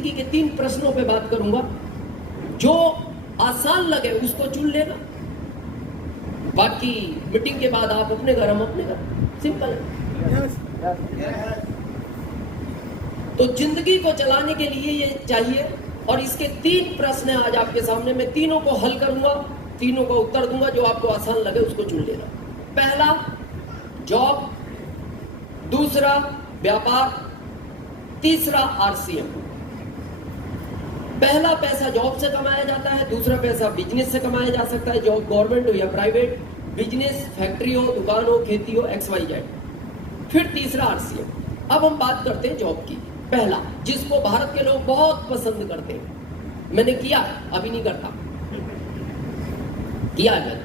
जिंदगी के 3 प्रश्नों पे बात करूंगा। जो आसान लगे उसको चुन लेना, बाकी मीटिंग के बाद आप अपने घर, हम अपने घर, सिंपल है। तो जिंदगी को चलाने के लिए ये चाहिए, और इसके 3 प्रश्न हैं आज आपके सामने। मैं तीनों को हल करूंगा, तीनों का उत्तर दूंगा, जो आपको आसान लगे उसको चुन लेना। पहला जॉब, दूसरा व्यापार, तीसरा आरसीएम। पहला पैसा जॉब से कमाया जाता है, दूसरा पैसा बिजनेस से कमाया जा सकता है, जॉब गवर्नमेंट हो या प्राइवेट, बिजनेस फैक्ट्री हो, दुकान हो, खेती हो, XYZ। फिर तीसरा आरसीएम। अब हम बात करते हैं जॉब की। पहला, जिसको भारत के लोग बहुत पसंद करते हैं, मैंने किया, अभी नहीं करता, किया है मैंने।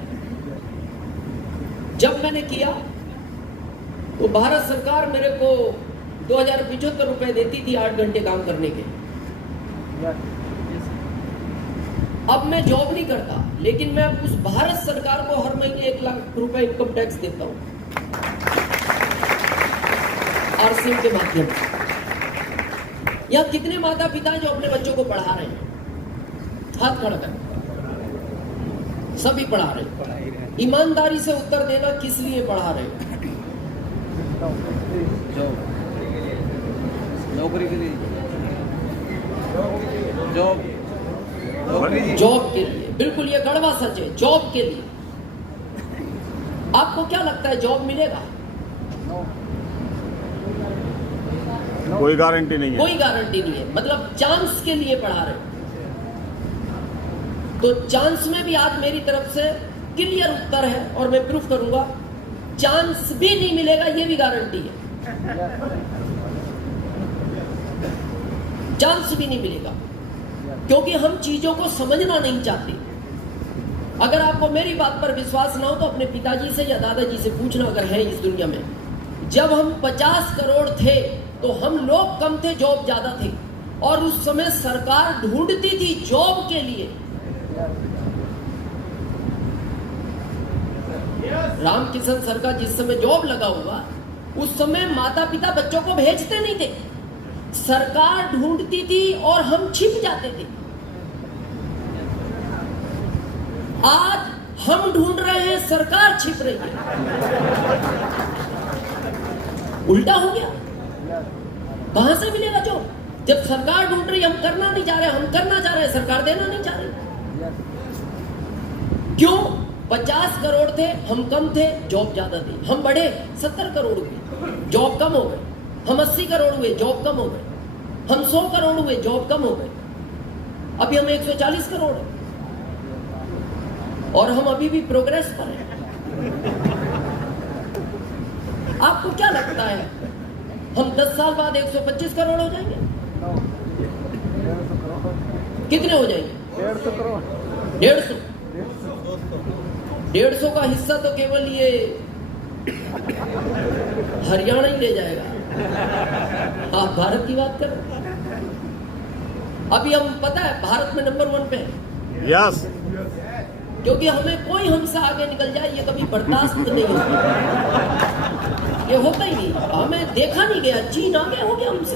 जब मैंने किया तो भारत सरकार मेरे को 2075 रुपए देती थी 8 घंटे काम करने के। अब मैं जॉब नहीं करता, लेकिन मैं उस भारत सरकार को हर महीने 1 लाख रुपए इनकम टैक्स देता हूं आरसीएम के माध्यम से। यहां कितने माता पिता हैं जो अपने बच्चों को पढ़ा रहे हैं? हाथ खड़ा कर। सभी पढ़ा रहे हैं। ईमानदारी से उत्तर देना, किस लिए पढ़ा रहे हैं? नौकरी के लिए, जॉब के लिए। बिल्कुल, ये कड़वा सच है, जॉब के लिए। आपको क्या लगता है जॉब मिलेगा? कोई गारंटी नहीं है। कोई गारंटी नहीं है, मतलब चांस के लिए पढ़ा रहे हो। तो चांस में भी आज मेरी तरफ से क्लियर उत्तर है, और मैं प्रूफ करूंगा। चांस भी नहीं मिलेगा, ये भी गारंटी है। चांस भी नहीं मिलेगा, क्योंकि हम चीजों को समझना नहीं चाहते। अगर आपको मेरी बात पर विश्वास ना हो तो अपने पिताजी से या दादाजी से पूछना, अगर है इस दुनिया में। जब हम 50 करोड़ थे तो हम लोग कम थे, जॉब ज्यादा थे, और उस समय सरकार ढूंढती थी जॉब के लिए। रामकिशन सर का जिस समय जॉब लगा हुआ, उस समय माता पिता बच्चों को भेजते नहीं थे, सरकार ढूंढती थी और हम छिप जाते थे। आज हम ढूंढ रहे हैं, सरकार छिप रही है। उल्टा हो गया। कहां से मिलेगा जॉब? जब सरकार ढूंढ रही है, हम करना नहीं चाह रहे, हम करना चाह रहे हैं, सरकार देना नहीं चाह रही। क्यों? 50 करोड़ थे, हम कम थे, जॉब ज्यादा थी। हम बढ़े 70 करोड़ हुए, जॉब कम हो गए। हम 80 करोड़ हुए, जॉब कम हो गए। हम 100 करोड़ हुए, जॉब कम हो गए। अभी हम 140 करोड़ हैं, और हम अभी भी प्रोग्रेस पर हैं। आपको क्या लगता है, हम 10 साल बाद 125 करोड़ हो जाएंगे? कितने हो जाएंगे? 150 करोड़। 150। 150 का हिस्सा तो केवल ये हरियाणा ही ले जाएगा। आप भारत की बात करो। अभी हम, पता है, भारत में नंबर 1 पे है। यस। क्योंकि हमें कोई हमसे आगे निकल जाए, ये कभी बर्दाश्त नहीं होता। ये होता ही नहीं, हमें देखा नहीं गया। चीन आगे हो गया हमसे,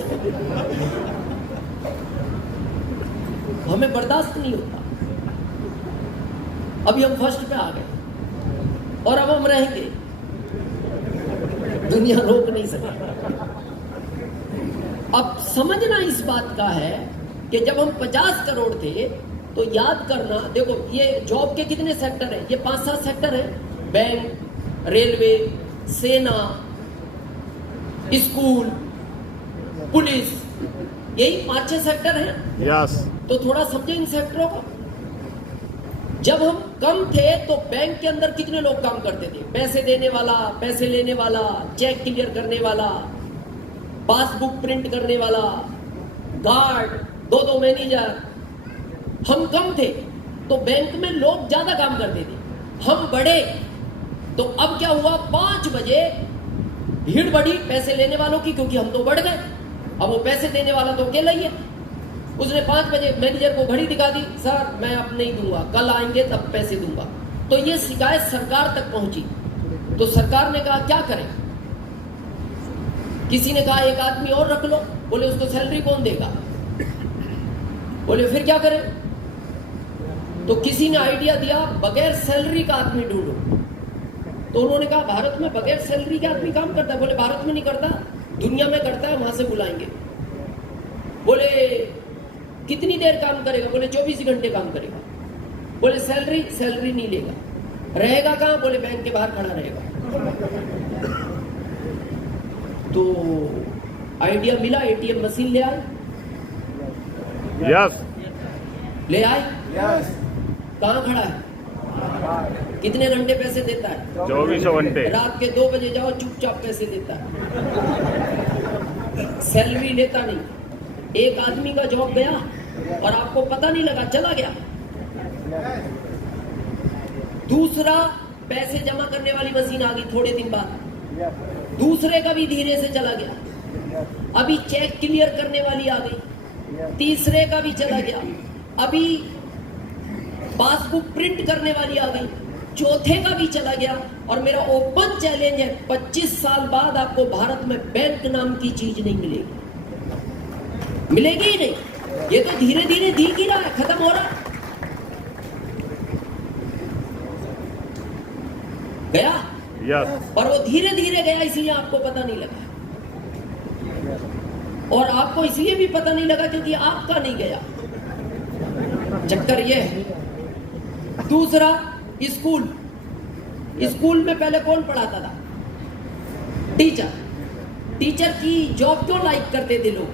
हमें बर्दाश्त नहीं होता। अभी हम फर्स्ट पे आ गए, और अब हम रहेंगे, दुनिया रोक नहीं सके। अब समझना इस बात का है कि जब हम 50 करोड़ थे तो याद करना, देखो ये जॉब के कितने सेक्टर हैं? ये 5-7 सेक्टर हैं। बैंक, रेलवे, सेना, स्कूल, पुलिस, यही 5-6 सेक्टर हैं। यस। तो थोड़ा समझे इन सेक्टरों को। जब हम कम थे तो बैंक के अंदर कितने लोग काम करते थे? पैसे देने वाला, पैसे लेने वाला, चेक क्लियर करने वाला, पासबुक प्रिंट करने वाला, गार्ड, 2 मैनेजर। हम कम थे तो बैंक में लोग ज्यादा काम करते थे। हम बढ़े तो अब क्या हुआ, 5 बजे भीड़ बढ़ी पैसे लेने वालों की, क्योंकि हम तो बढ़ गए। अब वो पैसे देने वाला तो अकेला ही है। उसने 5 बजे मैनेजर को घड़ी दिखा दी, सर मैं अब नहीं दूंगा, कल आएंगे तब पैसे दूंगा। तो ये शिकायत सरकार तक पहुंची। तो सरकार ने कहा क्या करें? किसी ने कहा एक आदमी और रख लो। बोले उसको सैलरी कौन देगा? बोले फिर क्या करें? तो किसी ने आइडिया दिया बगैर सैलरी का आदमी ढूंढो। तो उन्होंने कहा भारत में बगैर सैलरी के आदमी काम करता है? बोले भारत में नहीं करता, दुनिया में करता है, वहां से बुलाएंगे। बोले कितनी देर काम करेगा? बोले 24 घंटे काम करेगा। बोले सैलरी नहीं लेगा, रहेगा कहां? बोले बैंक के बाहर खड़ा रहेगा। तो आइडिया मिला, एटीएम मशीन ले आए। यस ले आए। यस कहां खड़ा है? कितने घंटे पैसे देता है? 24 घंटे। रात के 2 बजे जाओ, चुपचाप पैसे देता है, सैलरी लेता नहीं। एक आदमी का जॉब गया और आपको पता नहीं लगा, चला गया। दूसरा पैसे जमा करने वाली मशीन आ गई थोड़े दिन बाद, दूसरे का भी धीरे से चला गया। अभी चेक क्लियर करने वाली आ गई, तीसरे का भी चला गया। अभी पासबुक प्रिंट करने वाली आ गई, चौथे का भी चला गया। और मेरा ओपन चैलेंज है, 25 साल बाद आपको भारत में बैंक नाम की चीज नहीं मिलेगी, मिलेगी ही नहीं। ये तो धीरे धीरे दिख ही रहा है, खत्म हो रहा है। गया यस और वो धीरे धीरे गया, इसीलिए आपको पता नहीं लगा। और आपको इसलिए भी पता नहीं लगा क्योंकि आपका नहीं गया। चक्कर ये है। दूसरा, स्कूल में पहले कौन पढ़ाता था? टीचर की जॉब क्यों लाइक करते थे लोग?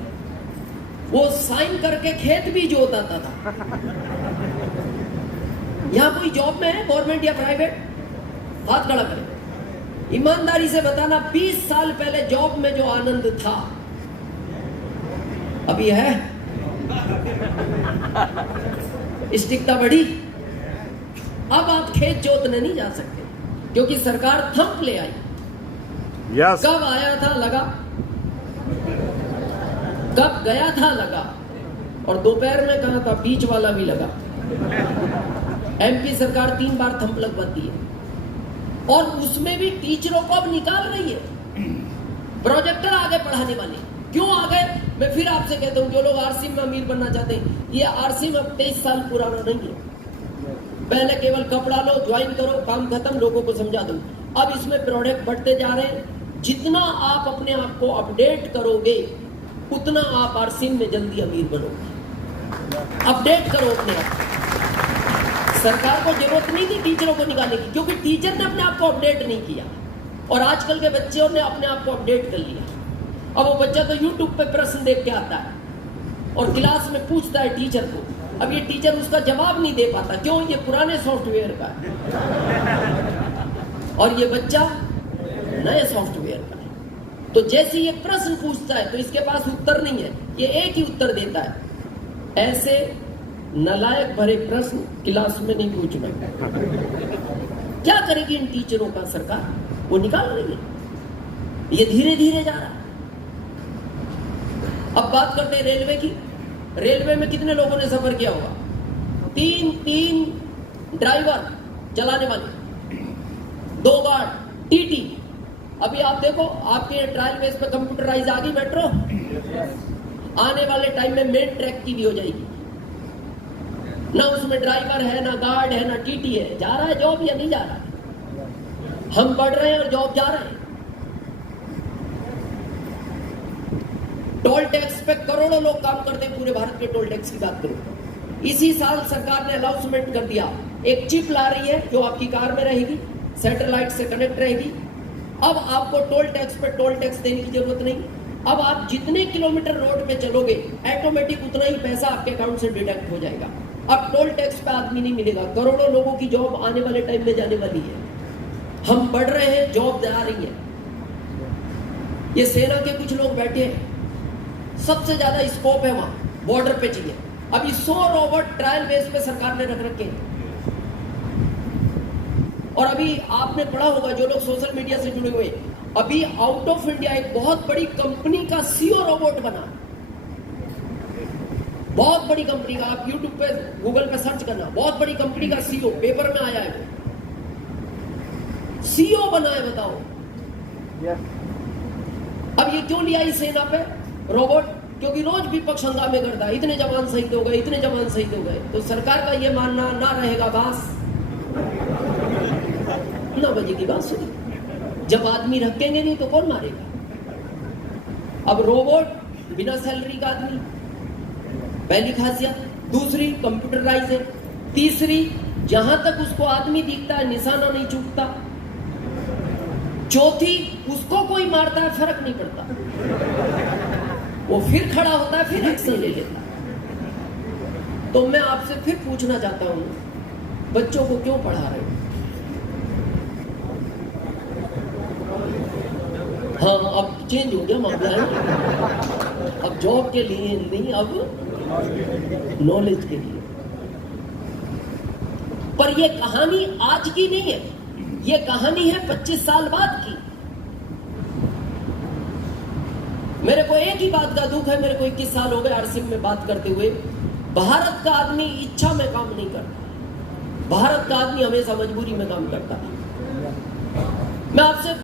वो साइन करके खेत भी जोताता था। यहां कोई जॉब में है, गवर्नमेंट या प्राइवेट? हाथ खड़ा करें, ईमानदारी से बताना। 20 साल पहले जॉब में जो आनंद था अभी है? स्टिकता बढ़ी। अब आप खेत जोतने नहीं जा सकते क्योंकि सरकार थंप ले आई। यस कब आया था लगा, कब गया था लगा, और दोपहर में कहा था बीच वाला भी लगा। एमपी सरकार 3 बार थंप लगवाती है और उसमें भी टीचरों को अब निकाल रही है। प्रोजेक्टर आ गए पढ़ाने वाले। क्यों आ गए? मैं फिर आपसे कहता हूं, जो लोग आरसीएम में अमीर बनना चाहते हैं, ये आरसीएम अब 23 साल पुराना नहीं है। पहले केवल कपड़ा लो, ज्वाइन करो, काम खत्म, लोगों को समझा दो। अब इसमें प्रोडक्ट बढ़ते जा रहे हैं। जितना आप अपने आप को अपडेट करोगे उतना आप आरसीएम में जल्दी अमीर बनोगे। अपडेट करो अपने आप। सरकार को जरूरत नहीं थी टीचरों को निकालने की, क्योंकि टीचर ने अपने आप को अपडेट नहीं किया और आजकल के बच्चों ने अपने आप को अपडेट कर लिया। अब वो बच्चा तो यूट्यूब पे प्रश्न देख के आता है और क्लास में पूछता है टीचर को। अब ये टीचर उसका जवाब नहीं दे पाता, क्यों? ये पुराने सॉफ्टवेयर का है और ये बच्चा नए सॉफ्टवेयर का है। तो जैसे ये प्रश्न पूछता है तो इसके पास उत्तर नहीं है, ये एक ही उत्तर देता है। ऐसे नालायक भरे प्रश्न क्लास में नहीं पूछना। क्या करेगी इन टीचरों का सरकार? वो निकाल रही है। ये धीरे धीरे जा रहा है। अब बात करते हैं रेलवे की। रेलवे में कितने लोगों ने सफर किया होगा? 3 ड्राइवर चलाने वाले, 2 गार्ड, टीटी। अभी आप देखो, आपके ट्रायल बेस पे कंप्यूटराइज आ गई मेट्रो। आने वाले टाइम में मेन ट्रैक की भी हो जाएगी। ना उसमें ड्राइवर है, ना गार्ड है, ना टीटी है। जा रहा है जॉब या नहीं जा रहा है? हम बढ़ रहे हैं और जॉब जा रहे हैं। टोल टैक्स पे करोड़ों लोग काम करते हैं। पूरे भारत के टोल टैक्स की बात करो, इसी साल सरकार ने अनाउंसमेंट कर दिया, एक चिप ला रही है जो आपकी कार में रहेगी, सैटेलाइट से कनेक्ट रहेगी। अब आपको टोल टैक्स पे टोल टैक्स देने की जरूरत नहीं। अब आप जितने किलोमीटर रोड पे चलोगे ऑटोमेटिक उतना ही पैसा आपके अकाउंट से डिडक्ट हो जाएगा। अब टोल टैक्स पे आदमी नहीं मिलेगा। करोड़ों लोगों की जॉब आने वाले टाइम में जाने वाली है। हम बढ़ रहे हैं, जॉब जा रही है। ये सेना के कुछ लोग बैठे हैं, सबसे ज्यादा स्कोप है वहां बॉर्डर पे चाहिए। अभी 100 रोबोट ट्रायल बेस पे सरकार ने रख रखे हैं। और अभी आपने पढ़ा होगा, जो लोग सोशल मीडिया से जुड़े हुए, अभी आउट ऑफ इंडिया एक बहुत बड़ी कंपनी का सीओ रोबोट बना। बहुत बड़ी कंपनी का, आप यूट्यूब पे गूगल पे सर्च करना, बहुत बड़ी कंपनी का सीओ, पेपर में आया है। सीओ बना है, बताओ। अब ये क्यों लिया इस सेना पे रोबोट? क्योंकि रोज विपक्ष हंगामे करता है, इतने जवान शहीद हो गए, इतने जवान शहीद हो गए। तो सरकार का ये मानना ना रहेगा बास, ना बजेगी बांसुरी। जब आदमी रखेंगे नहीं तो कौन मारेगा? अब रोबोट बिना सैलरी का आदमी, पहली खासियत। दूसरी, कंप्यूटराइज है। तीसरी, जहां तक उसको आदमी दिखता है निशाना नहीं चूकता। चौथी, उसको कोई मारता है फर्क नहीं पड़ता, वो फिर खड़ा होता है, फिर एक्शन ले लेता है। तो मैं आपसे फिर पूछना चाहता हूं, बच्चों को क्यों पढ़ा रहे हो? हाँ, अब चेंज हो गया मामला है, अब जॉब के लिए नहीं, अब नॉलेज के लिए। पर ये कहानी आज की नहीं है, ये कहानी है 25 साल बाद की। मेरे को एक ही बात का दुख है, मेरे को 21 साल हो गए आरसीएम में बात करते हुए। भारत का आदमी इच्छा में काम नहीं करता, भारत का आदमी हमेशा मजबूरी में काम करता है। मैं आपसे